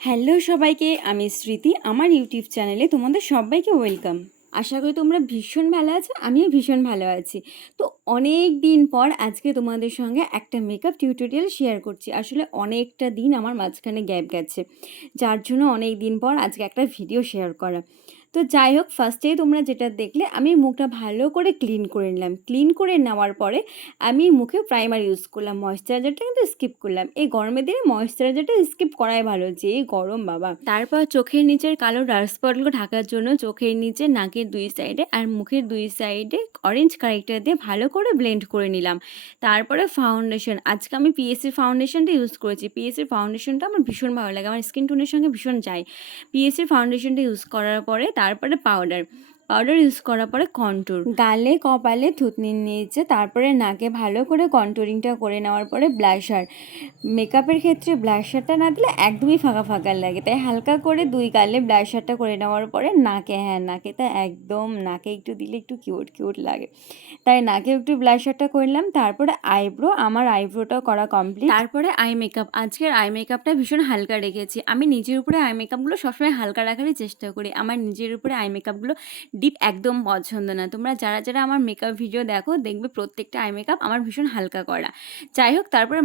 Hello সবাইকে, আমি স্মৃতি। আমার ইউটিউব চ্যানেলে তোমাদের সবাইকে ওয়েলকাম। আশা করি তোমরা ভীষণ ভালো আছো, আমিও ভীষণ ভালো আছি। তো অনেক দিন পর আজকে তোমাদের সঙ্গে একটা মেকআপ টিউটোরিয়াল শেয়ার করছি। আসলে অনেকটা দিন আমার মাঝখানে গ্যাপ গেছে, যার জন্য অনেক দিন পর আজকে একটা ভিডিও শেয়ার করা। তো যাই হোক, ফার্স্টেই তোমরা যেটা দেখলে, আমি মুখটা ভালো করে ক্লিন করে নিলাম। ক্লিন করে নেওয়ার পরে আমি মুখে প্রাইমার ইউজ করলাম, ময়েশ্চারাইজারটা কিন্তু স্কিপ করলাম। এই গরমের দিনে ময়েশ্চারাইজারটা স্কিপ করাই ভালো, যে গরম বাবা। তারপর চোখের নিচের কালো ডার্ক স্পটগুলো ঢাকার জন্য চোখের নিচে, নাকের দুই সাইডে আর মুখের দুই সাইডে অরেঞ্জ কারেক্টার দিয়ে ভালো করে ব্লেন্ড করে নিলাম। তারপরে ফাউন্ডেশন, আজকে আমি পিএসসির ফাউন্ডেশনটা ইউজ করেছি। পিএসসির ফাউন্ডেশনটা আমার ভীষণ ভালো লাগে, আমার স্কিন টোনের সঙ্গে ভীষণ যায়। পিএসসির ফাউন্ডেশনটা ইউজ করার পরে তারপরে পাউডার ইউজ করার পরে কন্ট্যুর, গালে কপালে থুতনির নিচে, তারপরে নাকে ভালো করে কন্ট্যুরিংটা করে নেওয়ার পরে ব্লাশার। মেকআপের ক্ষেত্রে ব্লাশারটা না দিলে একদমই ফাঁকা ফাঁকা লাগে, তাই হালকা করে দুই গালে ব্লাশারটা করে নেওয়ার পরে নাকে, নাকে তো একদম, নাকে একটু দিলে একটু কিউট কিউট লাগে, তাই নাকে একটু ব্লাশারটা করলাম। তারপরে আইব্রো, আমার আইব্রোটাও করা কমপ্লিট। তারপরে আই মেকআপ, আজকের আই মেকআপটা ভীষণ হালকা রেখেছি। আমি নিজের উপরে আই মেকআপগুলো সবসময় হালকা রাখারই চেষ্টা করি। আমার নিজের উপরে আই মেকআপগুলো ডিপ একদম পছন্দ না। তোমরা যারা যারা আমার মেকআপ ভিডিও দেখো, দেখবে প্রত্যেকটা আই মেকআপ আমার ভীষণ হালকা করা। যাই হোক, তারপরে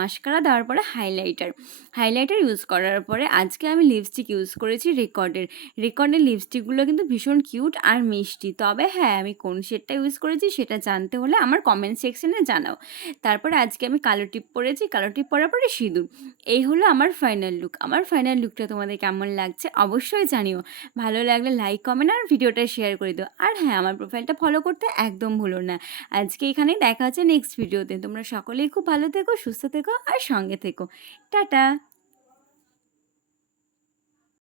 মাস্কারা দেওয়ার পরে হাইলাইটার ইউজ করার পরে আজকে আমি লিপস্টিক ইউজ করেছি রেকর্ডের লিপস্টিকগুলো কিন্তু ভীষণ কিউট আর মিষ্টি। তবে হ্যাঁ, আমি কোন শেডটা ইউজ করেছি সেটা জানতে হলে আমার কমেন্ট সেকশনে জানাও। তারপরে আজকে আমি কালো টিপ পরেছি, কালো টিপ পরার পরে সিঁদুর। এই হলো আমার ফাইনাল লুক। আমার ফাইনাল লুকটা তোমাদের কেমন লাগছে অবশ্যই জানিও। ভালো লাগলে লাইক, কমেন্ট আর ভিডিওটা শেয়ার করে দিও। আর হ্যাঁ, আমার প্রোফাইলটা ফলো করতে একদম ভুলো না। আজকে এখানেই দেখা হচ্ছে নেক্সট ভিডিওতে। তোমরা সকলেই খুব ভালো থেকো, সুস্থ থেকো আর সঙ্গে থেকো। টাটা।